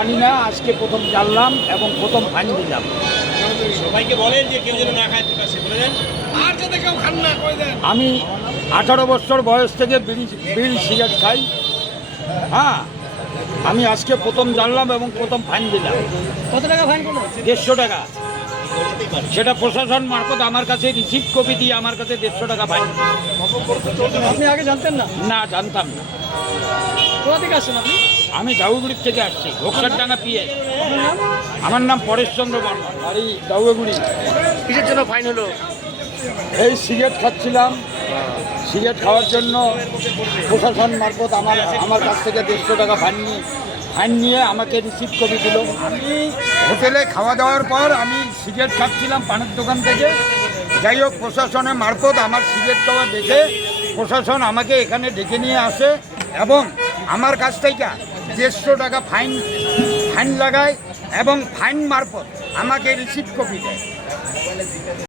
জানি না আজকে প্রথম জানলাম এবং প্রথম ফাইন দিলাম। সবাইকে বলেন যে কেউ যেন না খায় প্রকাশ্যে বলে দেন। আর যাতে কেউ খান না দেন। আমি আঠারো বছর বয়স থেকে বিড়ি বিড়ি সিগারেট খাই। হ্যাঁ আমি আজকে প্রথম জানলাম এবং প্রথম ফাইন দিলাম। কত টাকা ফাইন করল দেড়শো টাকা। সেটা প্রশাসন মারফত আমার কাছে রিসিভ কপি দিয়ে আমার কাছে দেড়শো টাকা ফাইন আপনি আগে জানতেন না? না জানতাম না। কোথা থেকে আসছেন আপনি? আমি দাউগুড়ির থেকে আসছি ঘোকসারডাঙ্গা পিয়ে আমার নাম পরেশচন্দ্র বর্মা বাড়ি দাউগুড়ি কিসের জন্য ফাইন হলো? এই সিগারেট খাচ্ছিলাম। সিগারেট খাওয়ার জন্য প্রশাসন মারফত আমার আমার কাছ থেকে দেড়শো টাকা ফাইন নিয়ে ফাইন নিয়ে আমাকে রিসিভ করে দিল। আমি হোটেলে খাওয়া দাওয়ার পর আমি সিগারেট খাচ্ছিলাম পানের দোকান থেকে। যাই হোক, প্রশাসনের মারফত আমার সিগারেট খাওয়া দেখে প্রশাসন আমাকে এখানে ডেকে নিয়ে আসে এবং আমার কাছ থেকে দেড়শো টাকা ফাইন ফাইন লাগায় এবং ফাইন মারফত আমাকে রিসিভ কপি দেয়।